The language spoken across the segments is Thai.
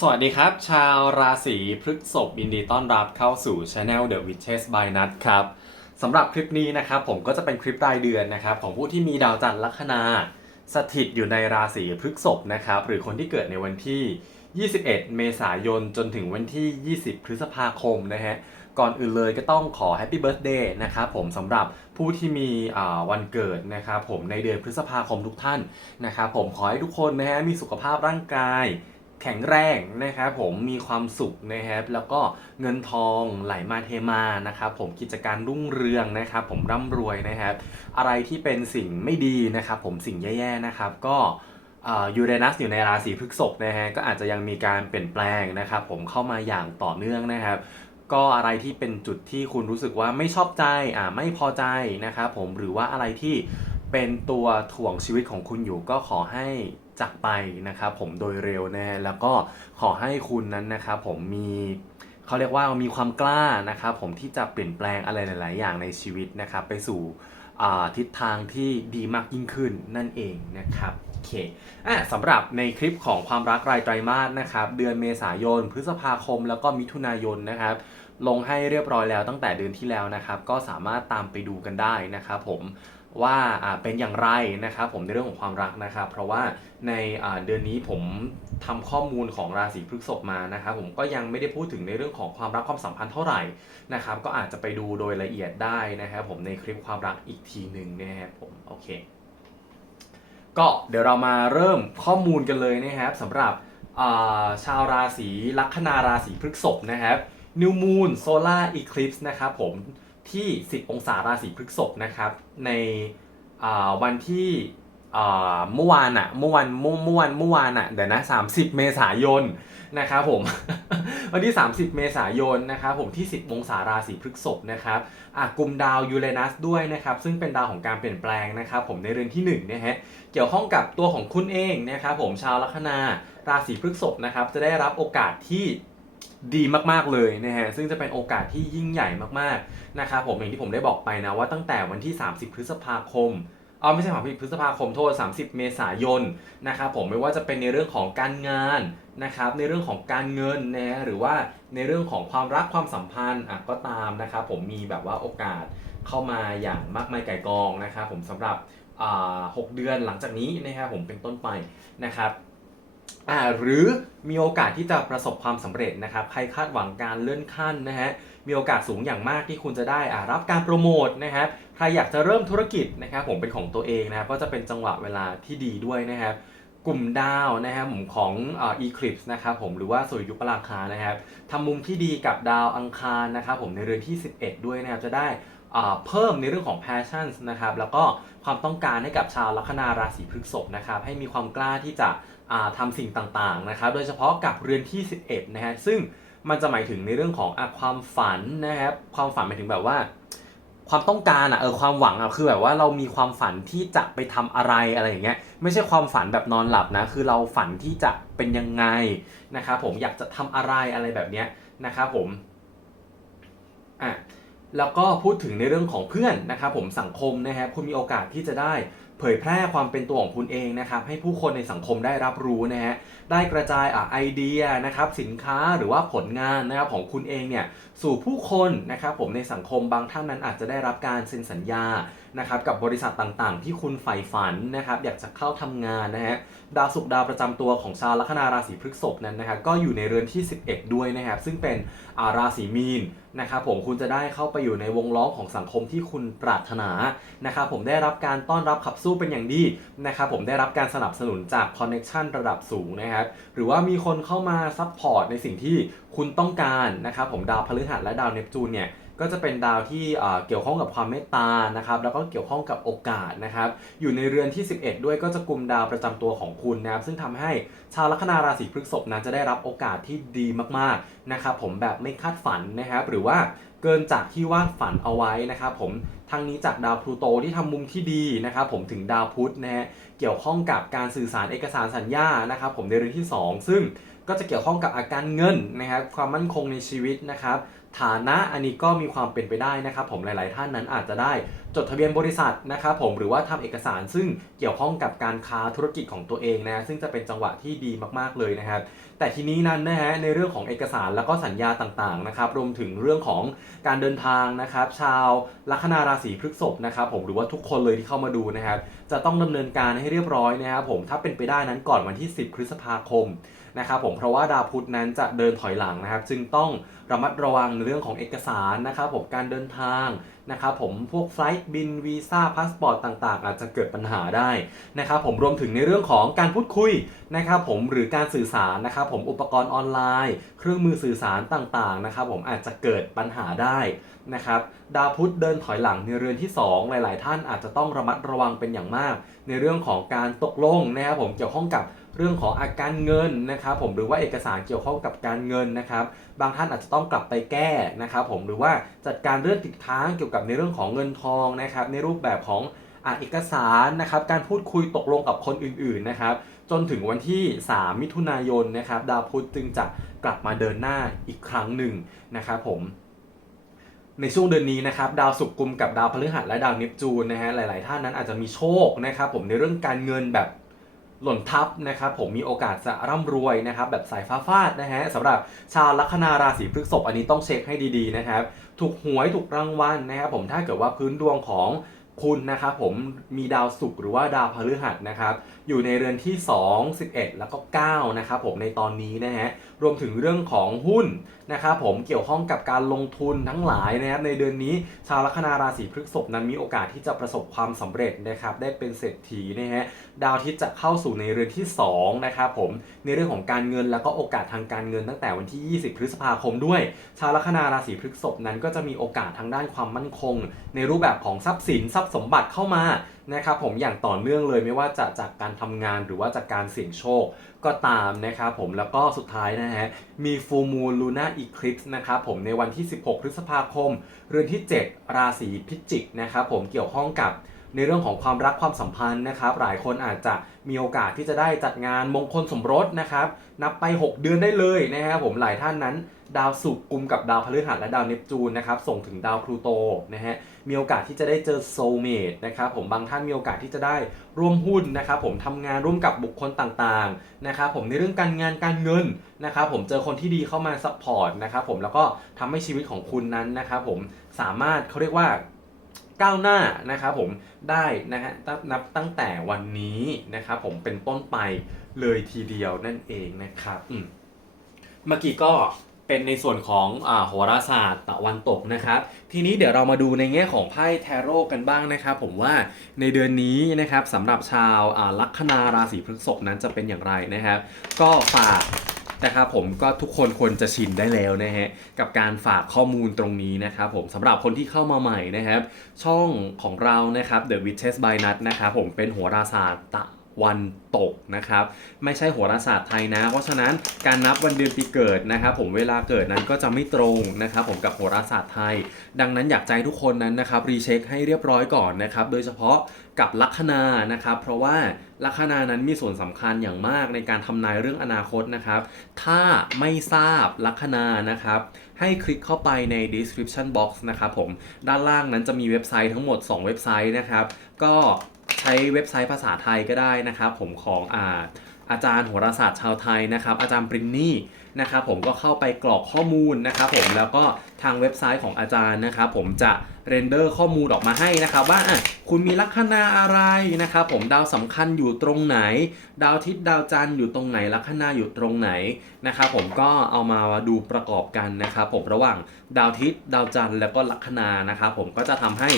สวัสดีครับ ชาวราศีพฤษภยินดีต้อนรับเข้าสู่ Channel The Witches by Nut ครับสำหรับคลิปนี้นะครับผมก็จะเป็นคลิปรายเดือนนะครับของผู้ที่มีดาวจันทร์ลัคนา สถิตอยู่ในราศีพฤษภนะครับหรือคนที่เกิดในวันที่ 21 เมษายนจนถึงวันที่ 20 พฤษภาคมนะฮะก่อนอื่นเลยก็ต้องขอ Happy Birthday นะครับผมสำหรับผู้ที่มีวันเกิดนะครับผมในเดือนพฤษภาคมทุกท่านนะครับผมขอให้ทุกคนนะฮะมีสุขภาพร่างกาย แข็งแรงนะครับผมมีความสุขนะครับแล้วก็เงินทองไหลมาเทมานะครับผมกิจการรุ่งเรืองนะครับผมร่ำรวยนะครับอะไรที่เป็นสิ่งไม่ดีนะครับผมสิ่งแย่ๆนะครับก็ยูเรนัสอยู่ในราศีพฤษภนะฮะก็อาจจะยังมีการเปลี่ยนแปลงนะครับผมเข้ามาอย่างต่อเนื่องนะครับก็อะไรที่เป็นจุดที่คุณรู้สึกว่าไม่ชอบใจอ่าไม่พอใจนะครับผมหรือว่าอะไรที่เป็นตัวถ่วงชีวิตของคุณอยู่ก็ขอให้ จากไปนะครับผมโดยเร็วแนะฮะแล้วก็ขอให้คุณนั้นนะครับผมมีเขาเรียกว่ามีความกล้านะครับผมที่จะเปลี่ยนแปลงอะไรหลาย ๆ อย่างในชีวิตนะครับไปสู่ทิศทางที่ดีมากยิ่งขึ้นนั่นเองนะครับโอเคอะสำหรับในคลิปของความรักรายไตรมาสนะครับเดือนเมษายน พฤษภาคมแล้วก็มิถุนายนนะครับลงให้เรียบร้อยแล้วตั้งแต่เดือนที่แล้วนะครับ ก็สามารถตามไปดูกันได้นะครับผม ว่าเป็นอย่างไรนะครับผมในเรื่องของความรักนะครับ เพราะว่าในเดือนนี้ผมทำข้อมูลของราศีพฤษภมานะครับผมก็ยังไม่ได้พูดถึงในเรื่องของความรักความสัมพันธ์เท่าไหร่นะครับก็อาจจะไปดูโดยละเอียดได้นะครับผมในคลิปความรักอีกทีหนึ่งนะครับผมโอเค ก็เดี๋ยวเรามาเริ่มข้อมูลกันเลยนะครับสำหรับาชาวราศีลัคนาราศีพฤษภนะครับ New Moon Solar Eclipse นะครับผม ที่ 10 องศาราศีพฤษภนะครับ ในวันที่เมื่อวานอะเมื่อวันเมื่อเมื่อวันเมื่อวานอะเดี๋ยวนะ 30 เมษายนนะครับผมวันที่ 30 เมษายนนะครับผมที่ 10 องศาราศีพฤษภนะครับอะกลุ่มดาวยูเรนัสด้วยนะครับซึ่งเป็นดาวของการเปลี่ยนแปลงนะครับผมในเรือนที่1นะฮะเกี่ยวข้องกับตัวของคุณเองนะครับผมชาวลัคนาราศีพฤษภนะครับจะได้รับโอกาสที่ ดีมากๆเลยนะฮะซึ่งจะเป็นโอกาสที่ยิ่งใหญ่มากๆนะครับผมอย่างที่ผมได้บอกไปนะว่าตั้งแต่วันที่ 30 พฤษภาคมอ๋อไม่ใช่30พฤษภาคมโทษ 30 เมษายนนะครับผมไม่ว่าจะเป็นในเรื่องของการงานนะครับในเรื่องของการเงินนะฮะหรือว่าในเรื่องของความรักความสัมพันธ์อะก็ตามนะครับผมมีแบบว่าโอกาสเข้ามาอย่างมากมายไก่กองนะครับผมสำหรับอ่าหกเดือนหลังจากนี้นะครับผมเป็นต้นไปนะครับ อ่าหรือมีโอกาสที่จะประสบความสำเร็จนะครับใครคาดหวังการเลื่อนขั้นนะฮะมีโอกาสสูงอย่างมากที่คุณจะได้อ่ารับการโปรโมทนะครับใครอยากจะเริ่มธุรกิจนะครับผมเป็นของตัวเองนะครับก็จะเป็นจังหวะเวลาที่ดีด้วยนะครับกลุ่มดาวนะครับผมของอ่อ Eclipse นะครับผมหรือว่าสุริยุปราคานะครับทำมุมที่ดีกับดาวอังคารนะครับผมในเรือนที่ 11 ด้วยนะครับจะได้อ่าเพิ่มในเรื่องของ passion นะครับแล้วก็ความต้องการให้กับชาวลัคนาราศีพฤษภนะครับให้มีความกล้าที่จะ ทำสิ่งต่างๆนะครับโดยเฉพาะกับเรือนที่ 11นะฮะซึ่งมันจะหมายถึงในเรื่องของอความฝันนะครับความฝันหมายถึงแบบว่า ความต้องการอะเออความหวังอะคือแบบว่าเรามีความฝันที่จะไปทำอะไรอะไรอย่างเงี้ยไม่ใช่ความฝันแบบนอนหลับนะคือเราฝันที่จะเป็นยังไงนะครับผมอยากจะทำอะไรอะไรแบบเนี้ยนะครับผมอะแล้วก็พูดถึงในเรื่องของเพื่อนนะครับผมสังคมนะครับคุณมีโอกาสที่จะได้ เผยแพร่ความเป็นตัวของคุณเองนะครับให้ผู้คนในสังคมได้รับรู้นะฮะได้กระจายอะไอเดียนะครับสินค้าหรือว่าผลงานนะครับของคุณเองเนี่ยสู่ผู้คนนะครับผมในสังคมบางท่านนั้นอาจจะได้รับการเซ็นสัญญา นะครับกับบริษัทต่างๆ ที่คุณใฝ่ฝันนะครับอยากจะเข้าทำงานนะฮะดาวศุกร์ดาวประจำตัวของชาวลัคนาราศีพฤษภนั้นนะครับก็อยู่ในเรือนที่ 11 ด้วยนะครับซึ่งเป็นอาราศีมีนนะครับผมคุณจะได้เข้าไปอยู่ในวงล้อมของสังคมที่คุณปรารถนานะครับผมได้รับการต้อนรับขับสู้เป็นอย่างดีนะครับผมได้รับการสนับสนุนจากคอนเน็ชันระดับสูงนะครับหรือว่ามีคนเข้ามาซัพพอร์ตในสิ่งที่คุณต้องการนะครับผมดาวพฤหัสและดาวเนปจูนเนี่ย ก็จะเป็นดาวที่เกี่ยวข้องกับความเมตตานะครับแล้วก็เกี่ยวข้องกับโอกาสนะครับอยู่ในเรือนที่ 11 ด้วยก็จะกลุ่มดาวประจำตัวของคุณนะครับซึ่งทำให้ชาวลัคนาราศีพฤษภนั้นจะได้รับโอกาสที่ดีมากๆนะครับผมแบบไม่คาดฝันนะครับหรือว่าเกินจากที่วาดฝันเอาไว้นะครับผมทั้งนี้จากดาวพลูโตที่ทำมุมที่ดีนะครับผมถึงดาวพุธนะฮะเกี่ยวข้องกับการสื่อสารเอกสารสัญญานะครับผมในเรือนที่ 2 ซึ่งก็จะเกี่ยวข้องกับอาการเงินนะครับความมั่นคงในชีวิตนะครับ ฐานะอันนี้ก็มีความเป็นไปได้นะครับผมหลาย ๆ ท่านนั้นอาจจะได้จดทะเบียนบริษัทนะครับผมหรือว่าทำเอกสารซึ่งเกี่ยวข้องกับการค้าธุรกิจของตัวเองนะซึ่งจะเป็นจังหวะที่ดีมาก ๆ เลยนะครับแต่ทีนี้นั้นนะฮะในเรื่องของเอกสารแล้วก็สัญญาต่าง ๆ นะครับรวมถึงเรื่องของการเดินทางนะครับชาวลัคนาราศีพฤษภนะครับผมหรือว่าทุกคนเลยที่เข้ามาดูนะครับจะต้องดำเนินการให้เรียบร้อยนะครับผมถ้าเป็นไปได้นั้นก่อนวันที่ 10พฤษภาคม นะครับผมเพราะว่าดาวพุธนั้นจะเดินถอยหลังนะครับ จึงต้องระมัดระวังเรื่องของเอกสารนะครับผมการเดินทางนะครับผมพวกไฟล์บินวีซ่าพาสปอร์ตต่างๆ อาจจะเกิดปัญหาได้นะครับผมรวมถึงในเรื่องของการพูดคุยนะครับผมหรือการสื่อสารนะครับผมอุปกรณ์ออนไลน์ เครื่องมือสื่อสารต่างๆนะครับผมอาจจะเกิดปัญหาได้นะครับดาวพุธเดินถอยหลังในเรือนที่ 2 หลาย ๆ ท่านอาจจะต้องระมัดระวังเป็นอย่างมาก ในเรื่องของการตกลงนะครับผมเกี่ยวข้องกับ เรื่องของอาการเงินนะครับผมหรือว่าเอกสารเกี่ยวข้องกับการเงินนะครับบางท่านอาจจะต้องกลับไปแก้นะครับผมหรือว่าจัดการเรื่องติดค้างเกี่ยวกับในเรื่องของเงินทองนะครับในรูปแบบของอะเอกสารนะครับการพูดคุยตกลงกับคนอื่นๆนะครับจนถึงวันที่ 3 มิถุนายนนะครับดาวพุธจึงจะกลับมาเดินหน้าอีกครั้งหนึ่งนะครับผมในช่วงเดือนนี้นะครับดาวศุกร์กุมกับดาวพฤหัสและดาวเนปจูนนะฮะหลาย ๆ ท่านนั้นอาจจะมีโชคนะครับผมในเรื่องการเงินแบบ หล่นทับนะครับผมมีโอกาสจะร่ำรวยนะครับแบบสายฟ้าฟาดนะฮะสำหรับชาวลัคนาราศีพฤษภอันนี้ต้องเช็คให้ดีๆนะครับถูกหวยถูกรางวัลนะครับผมถ้าเกิดว่าพื้นดวงของคุณนะครับผมมีดาวศุกร์หรือว่าดาวพฤหัสนะครับ อยู่ในเรือนที่ 2 11 แล้วก็ 9 นะครับผมในตอนนี้นะฮะ รวมถึงเรื่องของหุ้นนะครับผมเกี่ยวข้องกับการลงทุนทั้งหลายนะครับในเดือนนี้ชาวลัคนาราศีพฤษภนั้นมีโอกาสที่จะประสบความสำเร็จนะครับได้เป็นเศรษฐีนะฮะดาวอาทิตย์จะเข้าสู่ในเรือนที่2นะครับผมในเรื่องของการเงินแล้วก็โอกาสทางการเงินตั้งแต่วันที่ 20 พฤษภาคมด้วย ชาวลัคนาราศีพฤษภนั้นก็จะมีโอกาสทางด้านความมั่นคง ในรูปแบบของทรัพย์สินทรัพย์สมบัติเข้ามา นะครับผมอย่างต่อเนื่องเลยไม่ว่าจะจากการทำงานหรือว่าจากการเสี่ยงโชคก็ตามนะครับผมแล้วก็สุดท้ายนะฮะมีฟูมูลูน่าอีคลิปส์นะครับผมในวันที่ 16 พฤษภาคม เรือนที่ 7 ราศีพิจิกนะครับผมเกี่ยวข้องกับในเรื่องของความรักความสัมพันธ์นะครับ หลายคนอาจจะมีโอกาสที่จะได้จัดงานมงคลสมรสนะครับนับไป 6 เดือนได้เลยนะครับผมหลายท่านนั้น ดาวศุกร์กุมกับดาวพฤหัสและดาวเนปจูนนะครับส่งถึงดาวพลูโตนะฮะ มีโอกาสที่จะได้เจอโซลเมตนะครับผมบางท่านมีโอกาสที่จะได้ร่วมหุ้นนะครับผมทำงานร่วมกับบุคคลต่างๆนะครับผมในเรื่องการงานการเงินนะครับผมเจอคนที่ดีเข้ามาซัพพอร์ตนะครับผมแล้วก็ทำให้ชีวิตของคุณนั้นนะครับผมสามารถเขาเรียกว่าก้าวหน้านะครับผมได้นะฮะนับตั้งแต่วันนี้นะครับผมเป็นต้นไปเลยทีเดียวนั่นเองนะครับอืมเมื่อกี้ก็ เป็นในส่วนของอโหราศาสตร์ตะวันตกนะครับ ทีนี้เดี๋ยวเรามาดูในแง่ของไพ่แทโร่กันบ้างนะครับผมว่าในเดือนนี้นะครับสำหรับชาวลัคนาราศีพฤษภนั้นจะเป็นอย่างไรนะครับ ก็ฝากนะครับผมก็ทุกคนควรจะชินได้แล้วนะฮะกับการฝากข้อมูลตรงนี้นะครับผมสำหรับคนที่เข้ามาใหม่นะครับ ช่องของเรานะครับ The Witches by Nut นะครับผมเป็นโหราศาสตร์ตะ วันตกนะครับ ไม่ใช่โหราศาสตร์ไทยนะ เพราะฉะนั้นการนับวันเดือนปีเกิดนะครับ ผมเวลาเกิดนั้นก็จะไม่ตรงนะครับ ผมกับโหราศาสตร์ไทย ดังนั้นอยากใจทุกคนนั้นนะครับรีเช็คให้เรียบร้อยก่อนนะครับ โดยเฉพาะกับลัคนานะครับ เพราะว่าลัคนานั้นมีส่วนสำคัญอย่างมากในการทำนายเรื่องอนาคตนะครับ ถ้าไม่ทราบลัคนานะครับ ให้คลิกเข้าไปใน description box นะครับผมด้านล่างนั้นจะมีเว็บไซต์ทั้งหมด 2 เว็บไซต์นะครับ ก็ ใช้เว็บไซต์ภาษาไทยก็ได้นะครับ ผมของอาอาจารย์โหราศาสตร์ชาวไทยนะครับ อาจารย์ปรินนี่นะครับ ผมก็เข้าไปกรอกข้อมูลนะครับ ผมแล้วก็ทางเว็บไซต์ของอาจารย์นะครับ ผมจะ เรนเดอร์ข้อมูลออกมาให้นะครับว่าคุณมีลัคนาอะไรนะครับผมดาวสำคัญอยู่ตรงไหน ดาวทิตย์ดาวจันทร์อยู่ตรงไหนลัคนาอยู่ตรงไหนนะครับผมก็เอามาดูประกอบกันนะครับผมระหว่างดาวทิตย์ดาวจันทร์แล้วก็ลัคนานะครับผมก็จะทำให้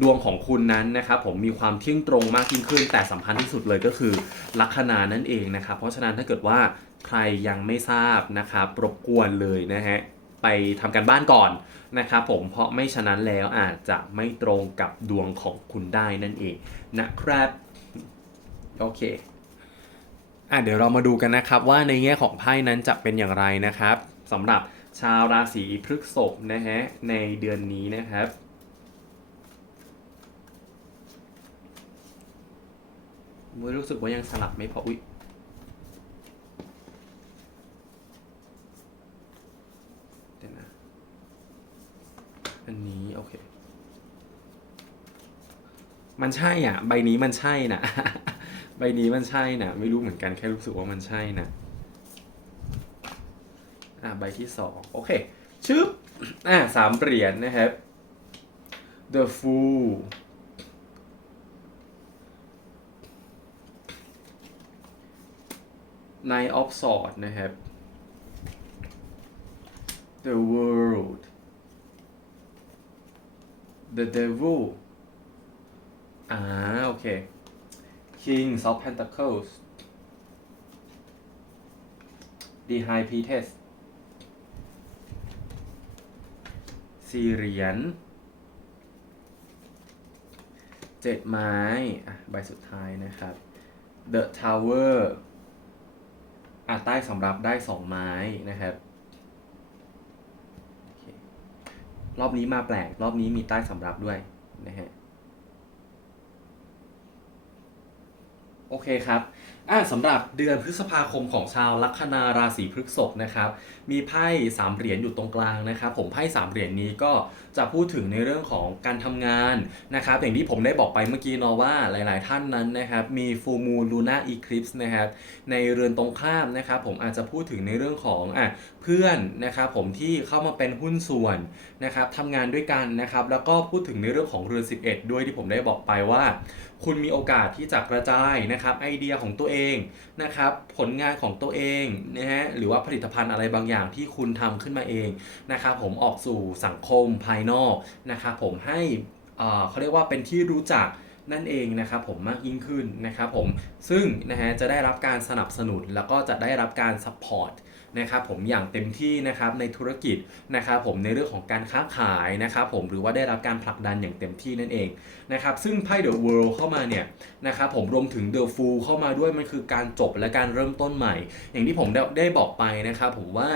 ดวงของคุณนั้นนะครับผมมีความเที่ยงตรงมากยิ่งขึ้น แต่สำคัญที่สุดเลยก็คือลัคนานั่นเองนะครับ เพราะฉะนั้นถ้าเกิดว่าใครยังไม่ทราบนะครับรบกวนเลยนะฮะไปทำการบ้านก่อน นะครับผมเพราะไม่ฉะนั้นแล้วอาจจะไม่ตรงกับดวงของคุณได้นั่นเองนะครับโอเคอะเดี๋ยวเรามาดูกันนะครับว่าในแง่ของไพ่นั้นจะเป็นอย่างไรนะครับสำหรับชาวราศีพฤษภนะฮะในเดือนนี้นะครับมือรู้สึกว่ายังสลับไม่พออุ๊ยเดี๋ยวนะ อันนี้โอเค มันใช่อะ ใบนี้มันใช่นะใบนี้มันใช่นะไม่รู้เหมือนกันแค่รู้สึกว่ามันใช่นะอะใบที่สองโอเคชึบอะสามเหรียญนะครับ The Fool Nine of Swords นะครับ The World The Devil อ่าโอเค Kings of Pentacles The High Priestess สี่เหรียญเจ็ดไม้อะใบสุดท้ายนะครับ The Tower อะใต้สำรับได้สองไม้นะครับโอเค รอบนี้มาแปลก รอบนี้มีใต้สำรับด้วยนะฮะ โอเคครับ อ่าสำหรับเดือนพฤษภาคมของชาวลัคนาราศีพฤษภนะครับ มีไพ่สามเหรียญอยู่ตรงกลางนะครับ ผมไพ่สามเหรียญนี้ก็จะพูดถึงในเรื่องของการทำงานนะครับ อย่างที่ผมได้บอกไปเมื่อกี้เนาะว่าหลาย ๆ ท่านนั้นนะครับ มีฟูมูลูน่าอีคลิปส์นะครับ ในเรือนตรงข้ามนะครับ ผมอาจจะพูดถึงในเรื่องของอะเพื่อนนะครับ ผมที่เข้ามาเป็นหุ้นส่วนนะครับทำงานด้วยกันนะครับ แล้วก็พูดถึงในเรื่องของเรือน 11 ด้วยที่ผมได้บอกไปว่า คุณมีโอกาสที่จะกระจายนะครับไอเดียของตัวเองนะครับผลงานของตัวเองนะฮะหรือว่าผลิตภัณฑ์อะไรบางอย่างที่คุณทำขึ้นมาเองนะครับผมออกสู่สังคมภายนอกนะครับผมให้เอ่อเขาเรียกว่าเป็นที่รู้จักนั่นเองนะครับผมมากยิ่งขึ้นนะครับผมซึ่งนะฮะจะได้รับการสนับสนุนแล้วก็จะได้รับการซัพพอร์ต นะครับผมอย่างเต็มที่นะครับในธุรกิจนะครับผมในเรื่องของการค้าขายนะครับผมหรือว่าได้รับการผลักดันอย่างเต็มที่นั่นเองนะครับซึ่งไพ่ The World เข้ามาเนี่ยนะครับผมรวมถึง The Fool เข้ามาด้วยมันคือการจบและการเริ่มต้นใหม่ อย่างที่ผมได้ไดบอกไปนะครับผมว่า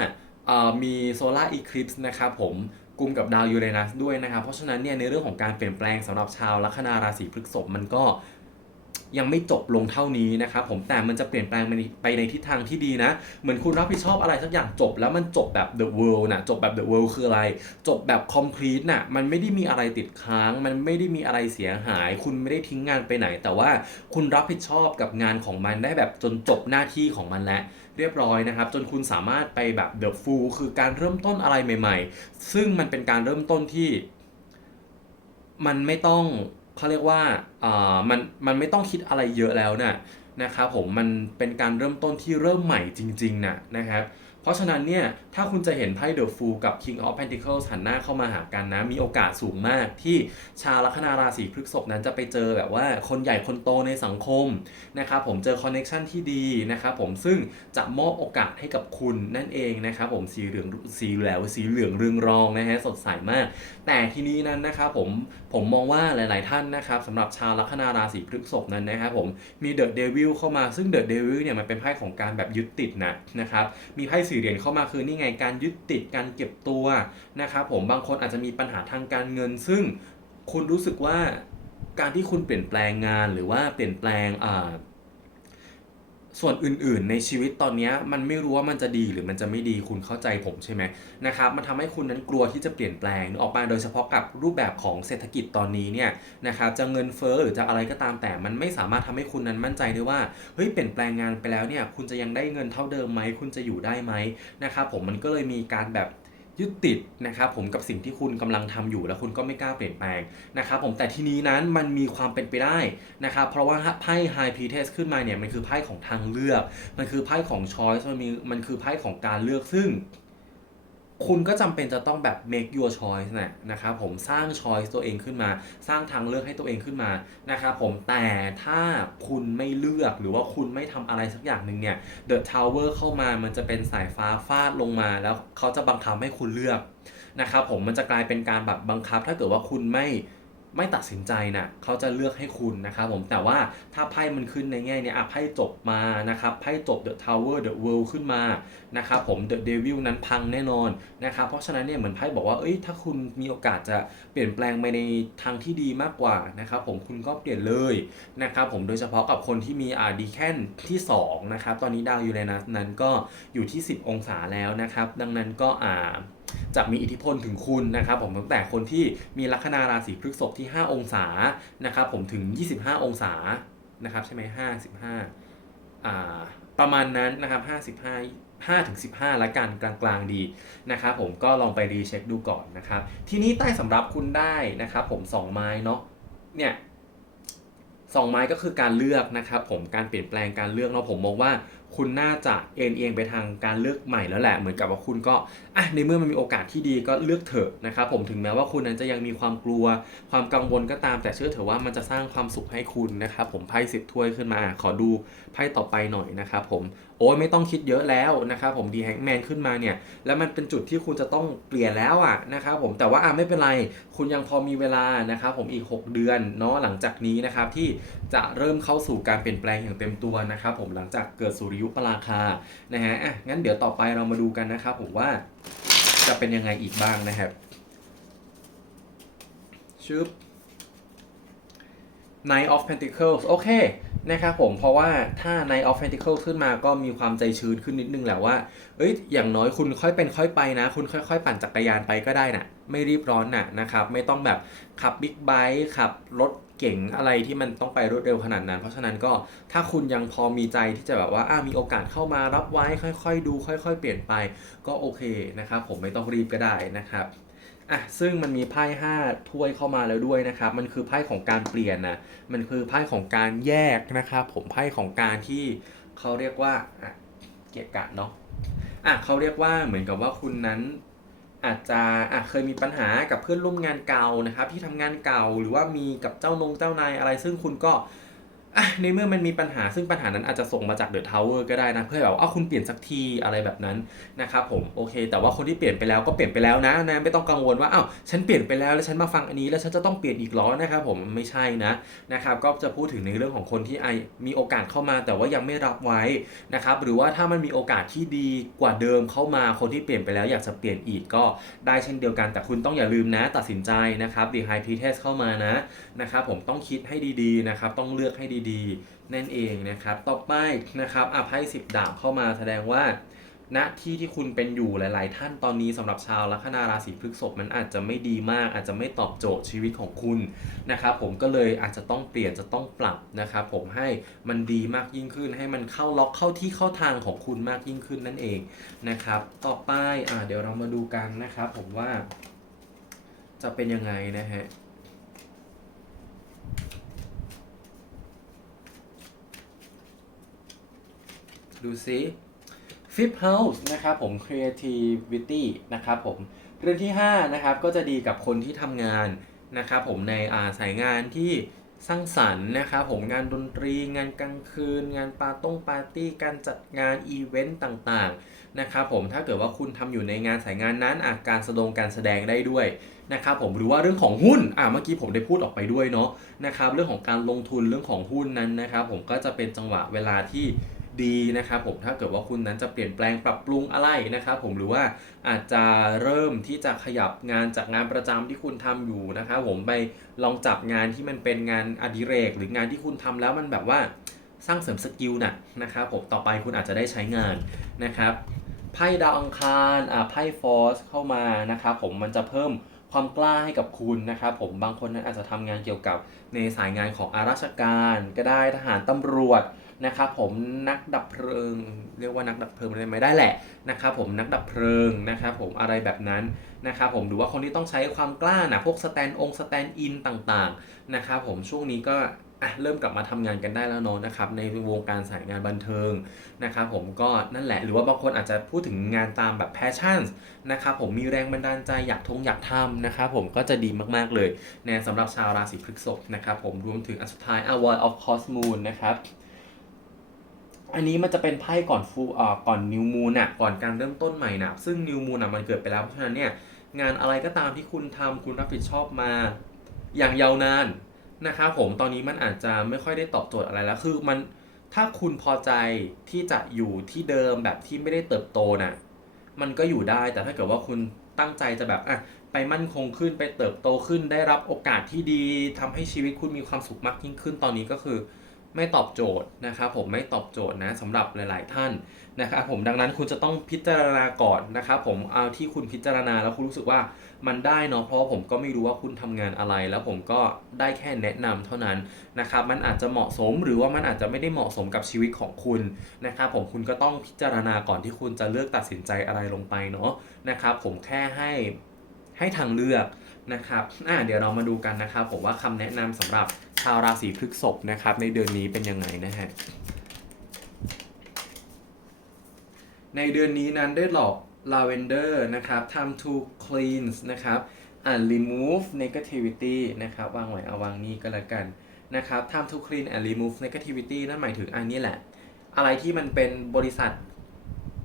เอ่อมี Solar Eclipse นะครับผมกลุ่มกับดาวยูเรนัสด้วยนะครับ เพราะฉะนั้นเนี่ยในเรื่องของการเปลี่ยนแปลงสำหรับชาวลัคนาราศีพฤษภมันก็ ยังไม่จบลงเท่านี้นะครับผมแต่มันจะเปลี่ยนแปลงไปในทิศทางที่ดีนะ เหมือนคุณรับผิดชอบอะไรสักอย่างจบแล้วมันจบแบบ the world นะจบแบบ the world คืออะไร จบแบบ complete น่ะมันไม่ได้มีอะไรติดค้าง มันไม่ได้มีอะไรเสียหาย คุณไม่ได้ทิ้งงานไปไหน แต่ว่าคุณรับผิดชอบกับงานของมันได้แบบจนจบหน้าที่ของมันแล้วเรียบร้อยนะครับ จนคุณสามารถไปแบบ the full คือการเริ่มต้นอะไรใหม่ ๆ ซึ่งมันเป็นการเริ่มต้นที่ มันไม่ต้อง เขาเรียกว่าอ่ามันมันไม่ต้องคิดอะไรเยอะแล้วน่ะนะครับผมมันเป็นการเริ่มต้นที่เริ่มใหม่จริงๆน่ะนะครับ เพราะฉะนั้นเนี่ยถ้าคุณจะเห็นไพ่ The Fool กับ King of Pentacles หันหน้าเข้ามาหากันนะ มีโอกาสสูงมากที่ชาวลัคนาราศีพฤษภนั้นจะไปเจอแบบว่าคนใหญ่คนโตในสังคมนะครับผมเจอคอนเน็ชันที่ดีนะครับผมซึ่งจะมอบโอกาสให้กับคุณนั่นเองนะครับผมสีเหลืองสีแหลวสีเหลืองเรืองรองนะฮะสดใสมาก แต่ทีนี้นั้นนะครับผมผมมองว่าหลาย ๆ ท่านนะครับสำหรับชาวลัคนาราศีพฤษภนั้นนะครับผมมีเดอะเดวิลเข้ามาซึ่งเดอะเดวิลเนี่ยมันเป็นไพ่ของการแบบยึดติดนะนะครับมีไพ่สี่เหรียญเข้ามาคือนี่ไงการยึดติดการเก็บตัวนะครับผมบางคนอาจจะมีปัญหาทางการเงิน ซึ่งคุณรู้สึกว่าการที่คุณเปลี่ยนแปลงงานหรือว่าเปลี่ยนแปลงอ่า ส่วนอื่นๆ ในชีวิตตอนนี้มันไม่รู้ว่ามันจะดีหรือมันจะไม่ดีคุณเข้าใจผมใช่ไหมนะครับมันทำให้คุณนั้นกลัวที่จะเปลี่ยนแปลงออกมาโดยเฉพาะกับรูปแบบของเศรษฐกิจตอนนี้เนี่ยนะครับจะเงินเฟ้อหรือจะอะไรก็ตามแต่มันไม่สามารถทำให้คุณนั้นมั่นใจได้ว่าเฮ้ยเปลี่ยนแปลงงานไปแล้วเนี่ยคุณจะยังได้เงินเท่าเดิมไหมคุณจะอยู่ได้ไหมนะครับผมมันก็เลยมีการแบบ ยึดติดนะครับผมกับสิ่งที่คุณกำลังทำอยู่แล้วคุณก็ไม่กล้าเปลี่ยนแปลงนะครับผมแต่ทีนี้นั้นมันมีความเป็นไปได้นะครับเพราะว่าไพ่ไฮพีเทสขึ้นมาเนี่ยมันคือไพ่ของทางเลือก มันคือไพ่ของ choice มันมีมันคือไพ่ของการเลือกซึ่ง คุณก็จำเป็นจะต้องแบบ make your choice นะนะครับผมสร้าง choice ตัวเองขึ้นมา สร้างทางเลือกให้ตัวเองขึ้นมานะครับผมแต่ถ้าคุณไม่เลือกหรือว่าคุณไม่ทำอะไรสักอย่างหนึ่งเนี่ย The Tower เข้ามามันจะเป็นสายฟ้าฟาดลงมา แล้วเขาจะบังคับให้คุณเลือกนะครับผมมันจะกลายเป็นการแบบบังคับถ้าเกิดว่าคุณไม่ ไม่ตัดสินใจนะเขาจะเลือกให้คุณนะครับผมแต่ว่าถ้าไพ่มันขึ้นในแง่เนี้ยอะไพ่จบมานะครับไพ่จบ The Tower The World ขึ้นมานะครับผม The Devil นั้นพังแน่นอนนะครับเพราะฉะนั้นเนี่ยเหมือนไพ่บอกว่าเอ้ยถ้าคุณมีโอกาสจะเปลี่ยนแปลงไปในทางที่ดีมากกว่านะครับผมคุณก็เปลี่ยนเลยนะครับผมโดยเฉพาะกับคนที่มีอ่าดีแค่นที่2นะครับตอนนี้ดาวยูเรนัสนั้นก็อยู่ที่ 10 องศาแล้วนะครับ ดังนั้นก็อ่า จะมีอิทธิพลถึงคุณนะครับผมตั้งแต่คนที่มีลัคนาราศีพฤษภที่ 5 องศานะครับผมถึง 25 องศานะครับใช่ไหม55อ่าประมาณนั้นนะครับ55 5ถึง15 ละกันกลางๆดีนะครับผมก็ลองไปรีเช็คดูก่อนนะครับ ทีนี้ใต้สำรับคุณได้นะครับผม 2 ไม้เนาะเนี่ยสองไม้ก็คือการเลือกนะครับผมการเปลี่ยนแปลงการเลือกเนาะผมมองว่า คุณน่าจะเอ็นเอียงไปทางการเลือกใหม่แล้วแหละ เหมือนกับว่าคุณก็อะในเมื่อมันมีโอกาสที่ดีก็เลือกเถอะนะครับผมถึงแม้ว่าคุณนั้นจะยังมีความกลัว ความกังวลก็ตามแต่เชื่อเถอะว่ามันจะสร้างความสุขให้คุณนะครับผมไพ่สิบถ้วยขึ้นมา ขอดูไพ่ต่อไปหน่อยนะครับผมโอ้ยไม่ต้องคิดเยอะแล้วนะครับผมดีแฮงแมนขึ้นมาเนี่ยแล้วมันเป็นจุดที่คุณจะต้องเปลี่ยนแล้วอะนะครับผมแต่ว่าอะไม่เป็นไร คุณยังพอมีเวลานะครับผมอีก 6 เดือนเนาะหลังจากนี้นะครับที่จะเริ่มเข้าสู่การเปลี่ยนแปลงอย่างเต็มตัวนะครับผมหลังจากเกิดสุริยุปราคานะฮะอะงั้นเดี๋ยวต่อไปเรามาดูกันนะครับผมว่าจะเป็นยังไงอีกบ้างนะครับชึบ Knight of Pentacles โอเคนะครับผมเพราะว่าถ้า Knight of Pentacles ขึ้นมาก็มีความใจชื้นขึ้นนิดนึงแหละว่า เอ้ยอย่างน้อยคุณค่อยเป็นค่อยไปนะ คุณค่อยๆ ปั่นจักรยานไปก็ได้นะไม่รีบร้อนน่ะนะครับ ไม่ต้องแบบขับบิ๊กไบค์ขับรถ เก่งอะไรที่มันต้องไปรวดเร็วขนาดนั้น เพราะฉะนั้นก็ถ้าคุณยังพอมีใจที่จะแบบว่าอ่ามีโอกาสเข้ามารับไว้ค่อย ๆ ดู ค่อย ๆ เปลี่ยนไปก็โอเคนะครับผมไม่ต้องรีบก็ได้นะครับอะซึ่งมันมีไพ่5ถ้วยเข้ามาแล้วด้วยนะครับ มันคือไพ่ของการเปลี่ยนนะมันคือไพ่ของการแยกนะครับผมไพ่ของการที่เขาเรียกว่าอะเกียรกะเนาะอะเขาเรียกว่าเหมือนกับว่าคุณนั้น อาจจะอะเคยมีปัญหากับเพื่อนร่วมงานเก่านะครับที่ทำงานเก่าหรือว่ามีกับเจ้านงเจ้านายอะไร ซึ่งคุณก็ อะในเมื่อมันมีปัญหาซึ่งปัญหานั้นอาจจะส่งมาจากเดอะทาวเวอร์ก็ได้นะเพื่อแบบว่าอ้าวคุณเปลี่ยนสักทีอะไรแบบนั้นนะครับผมโอเค แต่ว่าคนที่เปลี่ยนไปแล้วก็เปลี่ยนไปแล้วนะนะไม่ต้องกังวลว่าอ้าวฉันเปลี่ยนไปแล้วแล้วฉันมาฟังอันนี้แล้วฉันจะต้องเปลี่ยนอีกเหรอนะครับผมไม่ใช่นะนะครับก็จะพูดถึงในเรื่องของคนที่ไอมีโอกาสเข้ามาแต่ว่ายังไม่รับไว้นะครับหรือว่าถ้ามันมีโอกาสที่ดีกว่าเดิมเข้ามาคนที่เปลี่ยนไปแล้วอยากจะเปลี่ยนอีกก็ได้เช่นเดียวกัน แต่คุณต้องอย่าลืมนะตัดสินใจนะครับ The High Priestess เข้ามานะนะครับผมต้องคิดให้ดีๆนะครับต้องเลือกให้ดีๆนั่นเองนะครับ ต่อไปนะครับอาไพสิบดาบเข้ามาแสดงว่าณที่ที่คุณเป็นอยู่หลาย ๆ ท่านตอนนี้สำหรับชาวลัคนาราศีพฤษภมันอาจจะไม่ดีมาก อาจจะไม่ตอบโจทย์ชีวิตของคุณนะครับผมก็เลยอาจจะต้องเปลี่ยนจะต้องปรับนะครับผมให้มันดีมากยิ่งขึ้น ให้มันเข้าล็อกเข้าที่เข้าทางของคุณมากยิ่งขึ้นนั่นเองนะครับ ต่อไปอ่าเดี๋ยวเรามาดูกันนะครับ ผมว่าจะเป็นยังไงนะฮะ ดูซิ Fifth House นะครับผม Creativity นะครับผมเรื่อนที่ 5 นะครับ ก็จะดีกับคนที่ทำงานนะครับผมในอาสายงานที่สร้างสรรค์นะครับผมงานดนตรี งานกลางคืน งานปาต้งปาร์ตี้ การจัดงานอีเวนต์ต่างๆนะครับผมถ้าเกิดว่าคุณทำอยู่ในงานสายงานนั้นอาการแสดงการแสดงได้ด้วยนะครับผมหรือว่าเรื่องของหุ้นอ่าเมื่อกี้ผมได้พูดออกไปด้วยเนาะนะครับเรื่องของการลงทุนเรื่องของหุ้นนั้นนะครับผมก็จะเป็นจังหวะเวลาที่ ดีนะครับผมถ้าเกิดว่าคุณนั้นจะเปลี่ยนแปลงปรับปรุงอะไรนะครับผมหรือว่าอาจจะเริ่มที่จะขยับงานจากงานประจำที่คุณทำอยู่นะครับผมไปลองจับงานที่มันเป็นงานอดิเรก หรืองานที่คุณทำแล้วมันแบบว่าสร้างเสริมสกิลน่ะนะครับผมต่อไปคุณอาจจะได้ใช้งานนะครับไพ่ดาวอังคารอ่าไพ่ฟอสเข้ามานะครับผมมันจะเพิ่มความกล้าให้กับคุณนะครับผมบางคนนั้นอาจจะทำงานเกี่ยวกับในสายงานของอาราชการ ก็ได้ทหารตำรวจ นะครับผมนักดับเพลิง เรียกว่านักดับเพลิงได้ไหมได้แหละนะครับผมนักดับเพลิงนะครับผมอะไรแบบนั้นนะครับผมหรือว่าคนที่ต้องใช้ความกล้านะพวกสแตนองสแตนอินต่างๆนะครับผมช่วงนี้ก็อะเริ่มกลับมาทำงานกันได้แล้วเนอะนะครับในวงการสายงานบันเทิงนะครับผมก็นั่นแหละหรือว่าบางคนอาจจะพูดถึงงานตามแบบแพชชั่นนะครับผมมีแรงบันดาลใจอยากทงอยากทำนะครับผมก็จะดีมากๆเลยในสำหรับชาวราศีพฤษภนะครับผมรวมถึงอันสุดท้าย Avoid of Cosmoon นะครับ อันนี้มันจะเป็นไพ่ก่อนฟูอ่าก่อนนิวมูนอะก่อนการเริ่มต้นใหม่นะซึ่งนิวมูนอะมันเกิดไปแล้วเพราะฉะนั้นเนี่ยงานอะไรก็ตามที่คุณทำคุณรับผิดชอบมาอย่างยาวนานนะครับผมตอนนี้มันอาจจะไม่ค่อยได้ตอบโจทย์อะไรแล้วคือมันถ้าคุณพอใจที่จะอยู่ที่เดิมแบบที่ไม่ได้เติบโตน่ะมันก็อยู่ได้แต่ถ้าเกิดว่าคุณตั้งใจจะแบบอะไปมั่นคงขึ้นไปเติบโตขึ้นได้รับโอกาสที่ดีทำให้ชีวิตคุณมีความสุขมากยิ่งขึ้นตอนนี้ก็คือ ไม่ตอบโจทย์นะครับผมไม่ตอบโจทย์นะสำหรับหลาย ๆ ท่านนะครับผมดังนั้นคุณจะต้องพิจารณาก่อนนะครับผมเอาที่คุณพิจารณาแล้วคุณรู้สึกว่ามันได้เนาะเพราะผมก็ไม่รู้ว่าคุณทำงานอะไร แล้วผมก็ได้แค่แนะนำเท่านั้นนะครับมันอาจจะเหมาะสมหรือว่ามันอาจจะไม่ได้เหมาะสมกับชีวิตของคุณนะครับผมคุณก็ต้องพิจารณาก่อนที่คุณจะเลือกตัดสินใจอะไรลงไปเนาะนะครับผมแค่ให้ให้ทางเลือกนะครับอ่าเดี๋ยวเรามาดูกันนะครับผมว่าคำแนะนำสำหรับ ชาวราศีพฤษภนะครับ ในเดือนนี้เป็นยังไงนะฮะ ในเดือนนี้นั้นได้หลอก lavender นะครับ time to cleanse นะครับอ่า remove negativity นะครับ วางไว้เอาวางนี่ก็แล้วกันนะครับ time to clean and remove negativity นั่นหมายถึงอันนี้แหละ อะไรที่มันเป็นบริษัท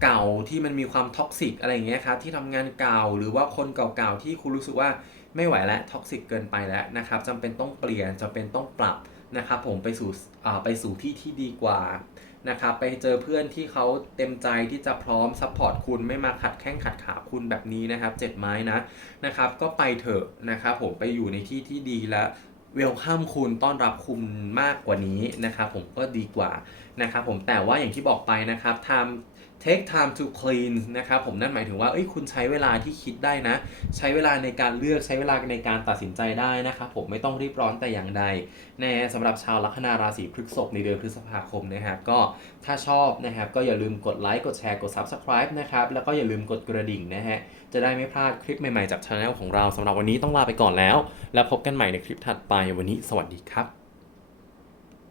เก่าที่มันมีความท็อกซิกอะไรอย่างเงี้ยครับ ที่ทำงานเก่าหรือว่าคนเก่าๆที่คุณรู้สึกว่า ไม่ไหวแล้วท็อกซิกเกินไปแล้วนะครับจำเป็นต้องเปลี่ยนจำเป็นต้องปรับนะครับผมไปสู่อ่าไปสู่ที่ที่ดีกว่านะครับไปเจอเพื่อนที่เขาเต็มใจที่จะพร้อมซัพพอร์ตคุณไม่มาขัดแข้งขัดขาคุณแบบนี้นะครับเจ็ดไม้นะนะครับก็ไปเถอะนะครับผมไปอยู่ในที่ที่ดีและเวลคัมคุณต้อนรับคุณมากกว่านี้นะครับผมก็ดีกว่านะครับผมแต่ว่าอย่างที่บอกไปนะครับ time take time to clean นะครับผมนั่นหมายถึงว่าเอ้ยคุณใช้เวลาที่คิดได้นะ ใช้เวลาในการเลือกใช้เวลาในการตัดสินใจได้นะครับผมไม่ต้องรีบร้อนแต่อย่างใดแน่สำหรับชาวลัคนาราศีพฤษภในเดือนพฤษภาคมนะครับก็ถ้าชอบนะครับก็อย่าลืมกดไลค์กดแชร์กด Subscribe นะครับแล้วก็อย่าลืมกดกระดิ่งนะฮะจะได้ไม่พลาดคลิปใหม่ๆจากช anel ของเราสำหรับวันนี้ต้องลาไปก่อนแล้ว แล้วพบกันใหม่ในคลิปถัดไปวันนี้ สวัสดีครับ